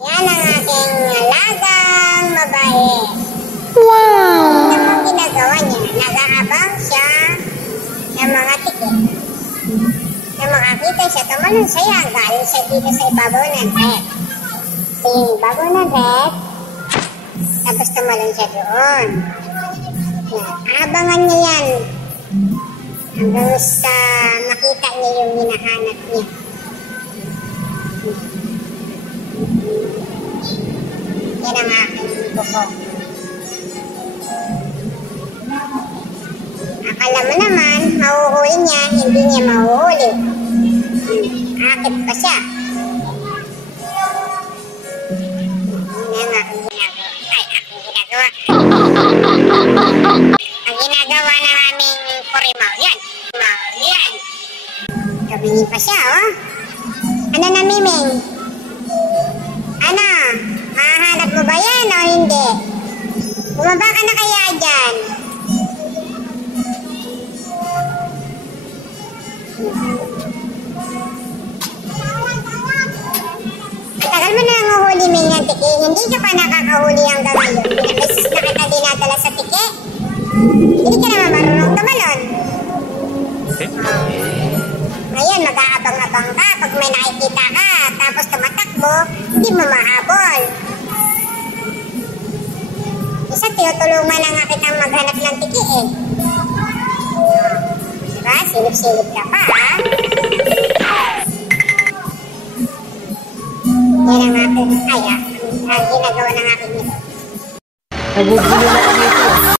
Yan ang aking alagang babae. Wow! Ano pong ginagawa niya? Nag-aabang siya ng mga tiket. Nang makakita siya, tumalon siya. Galing siya dito sa ibabaw ng rep. Sa ibabaw ng rep, tapos tumalon siya doon. Abangan niya yan hanggang sa makita niya yung hinahanap niya. Yan ang aking buko. Akala mo naman, mahuhuli niya, hindi niya mahuhuli. Akit pa siya. Yan ang aking ginagawa. Ay, aking ginagawa. Ang ginagawa ng aming Kurimaw. Yan. Yan. Tumingin pa siya, oh. Ano na, Miming? Ano? Mahahanap mo ba yan o hindi? Bumaba ka na kaya dyan? Matagal mo na nanguhuli, Ming, ng tiki. Hindi ka pa nakakahuli hanggang ngayon. Pinabeses na kita dinadala sa tiki. Hindi ka naman marunong tumalon. Ngayon, mag-aabang-abang ka pag may nakikita ka. Tapos tumatakbo, hindi mo mahabol. Isa, tinutulungan na nga kitang maghanap ng tiki eh. Diba? Silip-silip ka pa, ha? Yan ang aking, ang ginagawa ng aking ito. Nagugulo na kami ito.